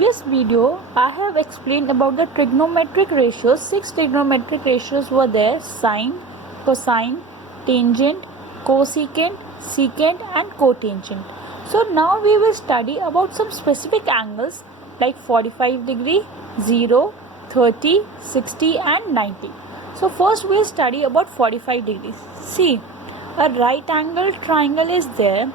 previous video, I have explained about the trigonometric ratios. 6 trigonometric ratios were there: sine, cosine, tangent, cosecant, secant and cotangent. So now we will study about some specific angles like 45 degree, 0, 30, 60 and 90. So first we will study about 45 degrees. See, a right angle triangle is there,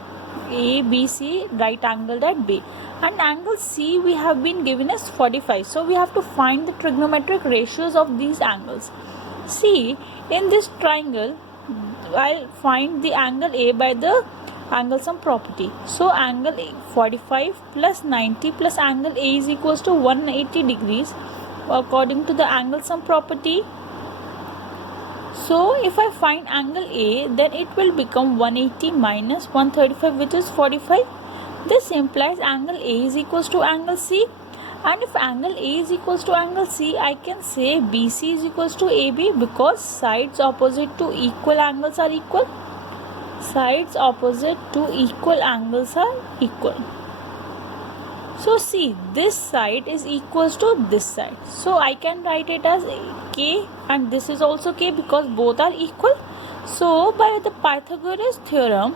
ABC, right angle at B, and angle C we have been given as 45. So we have to find the trigonometric ratios of these angles. See, in this triangle I'll find the angle A by the angle sum property. So angle A, 45 plus 90 plus angle A is equals to 180 degrees according to the angle sum property. So if I find angle A, then it will become 180 minus 135, which is 45. This implies angle A is equals to angle C. And if angle A is equals to angle C, I can say BC is equals to AB, because sides opposite to equal angles are equal. Sides opposite to equal angles are equal. So see, this side is equals to this side. So I can write it as K, and this is also K because both are equal. So by the Pythagoras theorem,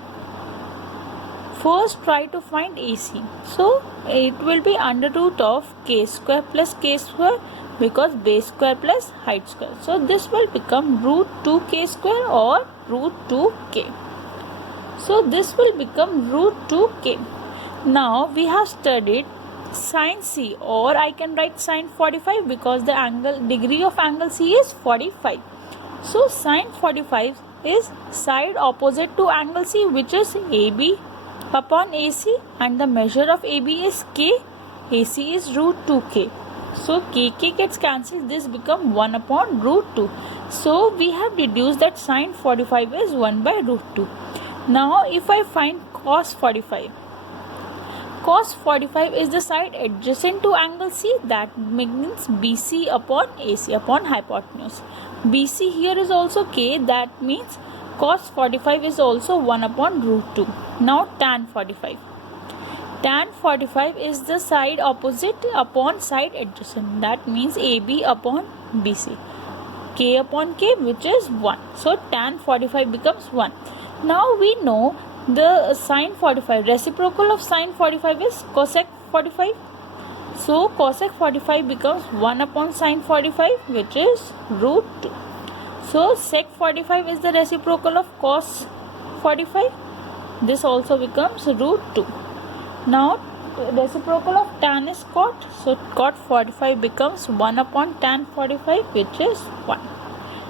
first try to find AC. So it will be under root of K square plus K square, because base square plus height square. So this will become root 2K square or root 2K. So this will become root 2K. Now we have studied sine C, or I can write sine 45 because the angle degree of angle C is 45. So sine 45 is side opposite to angle C, which is AB upon AC, and the measure of AB is K, AC is root 2K. So KK gets cancelled, this become 1 upon root 2. So we have deduced that sine 45 is 1 by root 2. Now if I find cos 45, cos 45 is the side adjacent to angle C, that means BC upon AC upon hypotenuse. BC here is also K, that means cos 45 is also 1 upon root 2. Now tan 45. Tan 45 is the side opposite upon side adjacent, that means AB upon BC. K upon K, which is 1. So tan 45 becomes 1. Now we know the sine 45, reciprocal of sine 45 is cosec 45. So cosec 45 becomes 1 upon sine 45, which is root 2. So sec 45 is the reciprocal of cos 45. This also becomes root 2. Now reciprocal of tan is cot. So cot 45 becomes 1 upon tan 45, which is 1.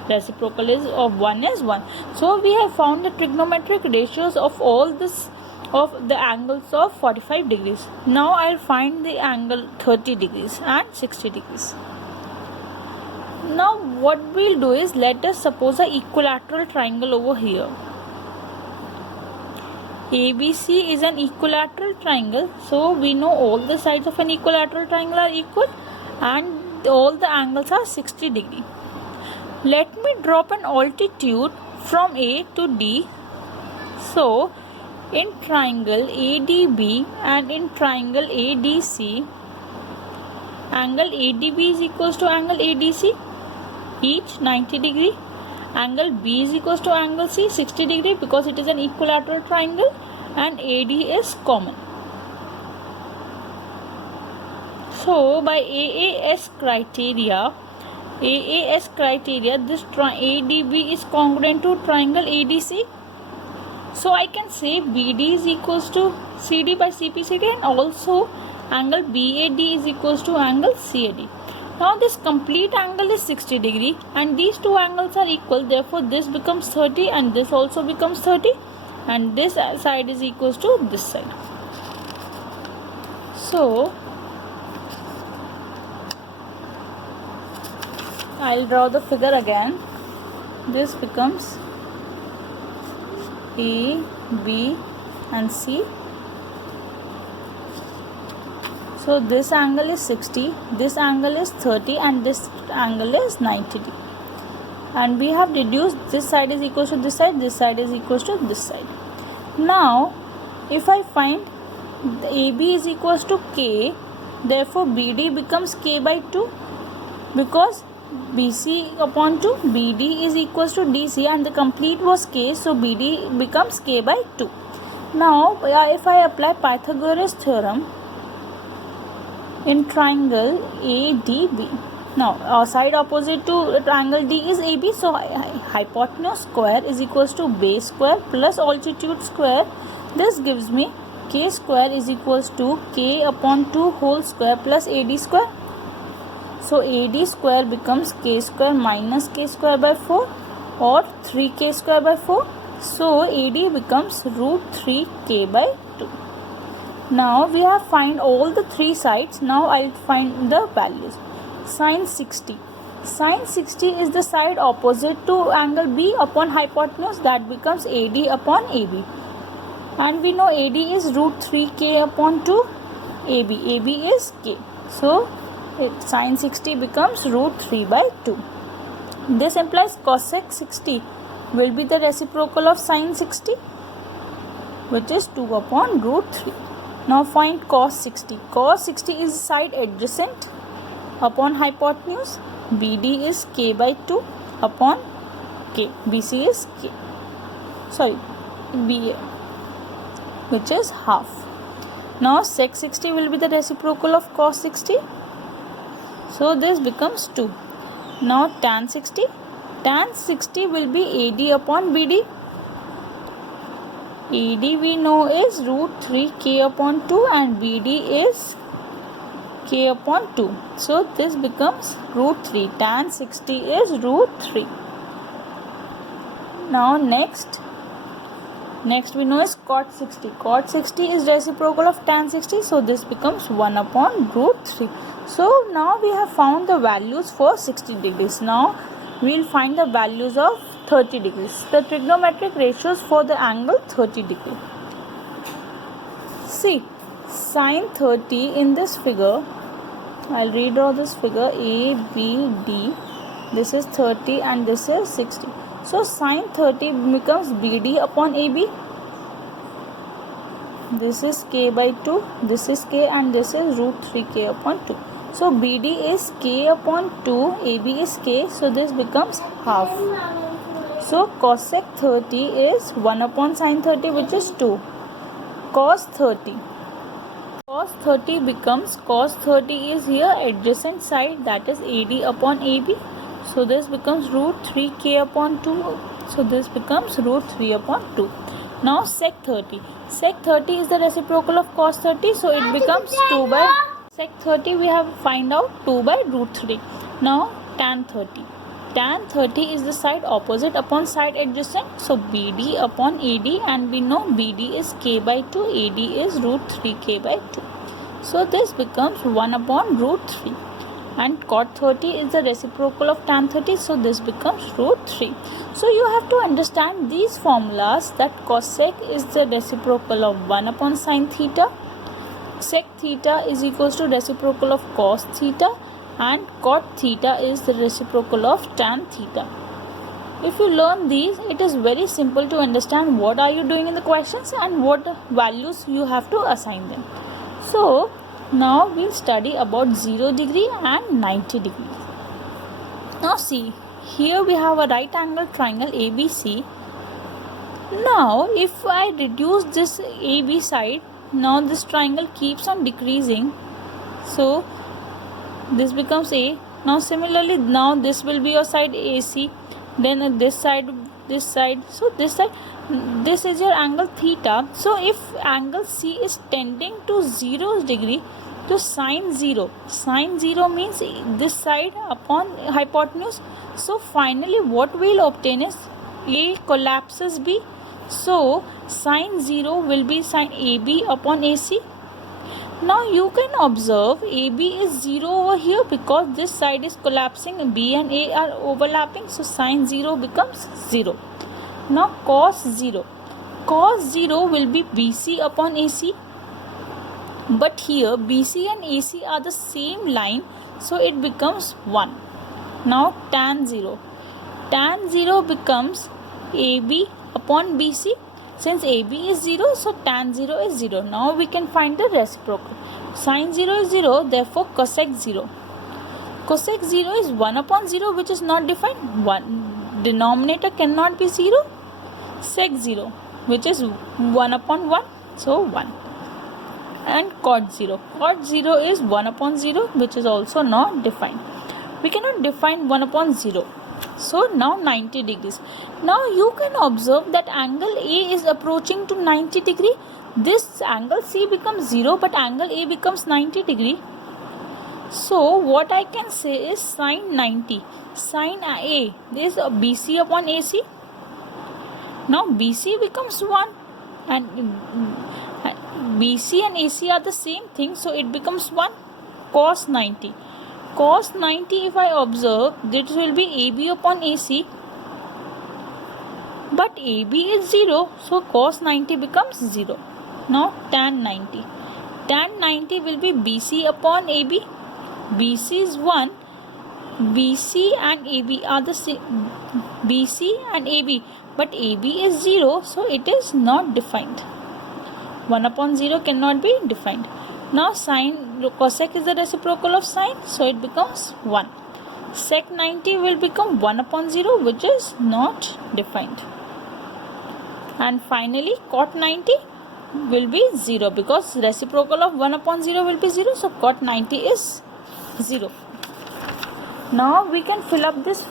Reciprocal is of 1 is 1. So we have found the trigonometric ratios of all this of the angles of 45 degrees. Now I'll find the angle 30 degrees and 60 degrees. Now what we'll do is, let us suppose a equilateral triangle over here. ABC is an equilateral triangle. So we know all the sides of an equilateral triangle are equal and all the angles are 60 degree. Let me drop an altitude from A to D. So in triangle ADB and in triangle ADC, angle ADB is equals to angle ADC, each 90 degree. Angle B is equals to angle C, 60 degree, because it is an equilateral triangle, and AD is common. So by AAS criteria, this ADB is congruent to triangle ADC. So I can say BD is equals to CD by CPCD, and also angle BAD is equals to angle CAD. Now this complete angle is 60 degree and these two angles are equal. Therefore this becomes 30 and this also becomes 30, and this side is equals to this side. So I'll draw the figure again. This becomes A, B and C. So this angle is 60, this angle is 30 and this angle is 90 degree. And we have deduced this side is equals to this side is equals to this side. Now if I find the AB is equals to K Therefore BD becomes K by 2, because BC upon 2, BD is equals to DC, and the complete was K, so BD becomes K by 2. Now if I apply Pythagoras theorem in triangle ADB, now side opposite to triangle D is AB, so hypotenuse square is equals to base square plus altitude square. This gives me K square is equals to K upon 2 whole square plus AD square. So AD square becomes K square minus K square by 4, or 3K square by 4. So AD becomes root 3K by 2. Now we have find all the three sides. Now I'll find the values. Sine 60. Sine 60 is the side opposite to angle B upon hypotenuse, that becomes AD upon AB. And we know AD is root 3K upon 2, AB is K. So sine 60 becomes root 3 by 2. This implies cosec 60 will be the reciprocal of sine 60, which is 2 upon root 3. Now find cos 60. Cos 60 is side adjacent upon hypotenuse. BD is K by 2 upon K. BC is K. BA, which is half. Now sec 60 will be the reciprocal of cos 60. So this becomes 2. Now tan 60. Tan 60 will be AD upon BD. AD we know is root 3K upon 2 and BD is K upon 2. So this becomes root 3. Tan 60 is root 3. Now next we know is cot 60. Cot 60 is reciprocal of tan 60. So this becomes 1 upon root 3. So now we have found the values for 60 degrees. Now we will find the values of 30 degrees. The trigonometric ratios for the angle 30 degree. See, sine 30 in this figure, I'll redraw this figure, A, B, D. This is 30 and this is 60. So sine 30 becomes BD upon AB. This is K by 2, this is K, and this is root 3K upon 2. So BD is K upon 2, AB is K, so this becomes half. So cosec 30 is 1 upon sine 30, which is 2. Cos 30. Cos 30 becomes, cos 30 is here adjacent side, that is AD upon AB. So this becomes root 3K upon 2. So this becomes root 3 upon 2. Now sec 30. Sec 30 is the reciprocal of cos 30. So it becomes 2 by sec 30 we have find out 2 by root 3. Now tan 30. Tan 30 is the side opposite upon side adjacent. So BD upon AD, and we know BD is K by 2, AD is root 3K by 2. So this becomes 1 upon root 3. And cot 30 is the reciprocal of tan 30. So this becomes root 3. So you have to understand these formulas, that cosec is the reciprocal of 1 upon sine theta. Sec theta is equals to reciprocal of cos theta, and cot theta is the reciprocal of tan theta. If you learn these, it is very simple to understand what are you doing in the questions and what values you have to assign them. So now we'll study about 0 degree and 90 degrees. Now see, here we have a right angle triangle ABC. Now if I reduce this AB side, now this triangle keeps on decreasing. So this becomes A. Now similarly, now this will be your side AC, then this side. So this side, this is your angle theta. So if angle C is tending to 0 degree, to sine 0. Sine 0 means this side upon hypotenuse. So finally what we will obtain is A collapses B. So sine 0 will be sine AB upon AC. Now you can observe AB is 0 over here because this side is collapsing, B and A are overlapping. So sine 0 becomes 0. Now cos 0. Cos 0 will be BC upon AC. But here BC and AC are the same line. So it becomes 1. Now tan 0. Tan 0 becomes AB upon BC. Since AB is 0, so tan 0 is 0. Now we can find the reciprocal. Sin 0 is 0, therefore cosec 0. Cosec 0 is 1 upon 0, which is not defined. 1 denominator cannot be 0. Sec 0, which is 1 upon 1, so 1. And cot 0. Cot 0 is 1 upon 0, which is also not defined. We cannot define 1 upon 0. So now 90 degrees. Now you can observe that angle A is approaching to 90 degree. This angle C becomes 0, but angle A becomes 90 degree. So what I can say is sin 90. Sin A is BC upon AC. Now BC becomes 1 and BC and AC are the same thing, so it becomes 1. Cos 90. Cos 90, if I observe, this will be AB upon AC, but AB is 0, so cos 90 becomes 0. Now tan 90. Tan 90 will be BC upon AB. BC is 1. BC and AB are the same. BC and AB, but AB is 0, so it is not defined. 1 upon 0 cannot be defined. Now cosec is the reciprocal of sine, so it becomes 1. Sec 90 will become 1 upon 0, which is not defined. And finally cot 90 will be 0, because reciprocal of 1 upon 0 will be 0, so cot 90 is 0. Now we can fill up this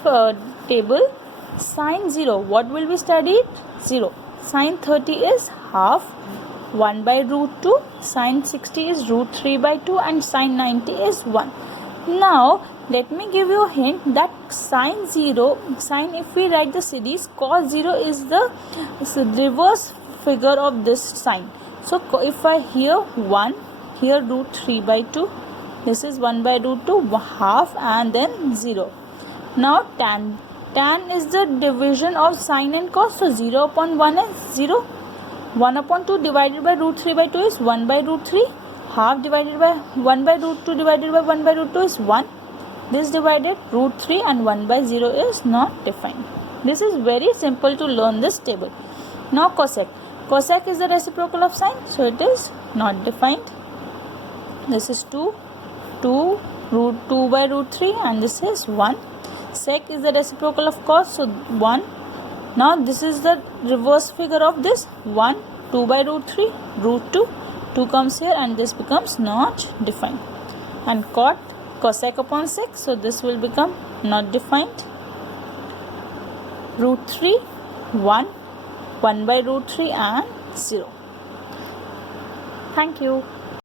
table. Sin 0, what will be studied? 0. Sin 30 is half 1 by root 2, sin 60 is root 3 by 2, and sin 90 is 1. Now let me give you a hint that if we write the series, cos 0 is the reverse figure of this sign. So if I here 1, here root 3 by 2, this is 1 by root 2, half, and then 0. Now tan is the division of sine and cos, so 0 upon 1 is 0. 1 upon 2 divided by root 3 by 2 is 1 by root 3. Half divided by 1 by root 2 divided by 1 by root 2 is 1. This divided root 3 and 1 by 0 is not defined. This is very simple to learn this table. Now cosec. Cosec is the reciprocal of sine, so it is not defined. This is 2 root 2 by root 3, and this is 1. Sec is the reciprocal of cos, so 1. Now this is the reverse figure of this 1, 2 by root 3, root 2. 2 comes here and this becomes not defined. And cosec upon sec, so this will become not defined. Root 3, 1, 1 by root 3 and 0. Thank you.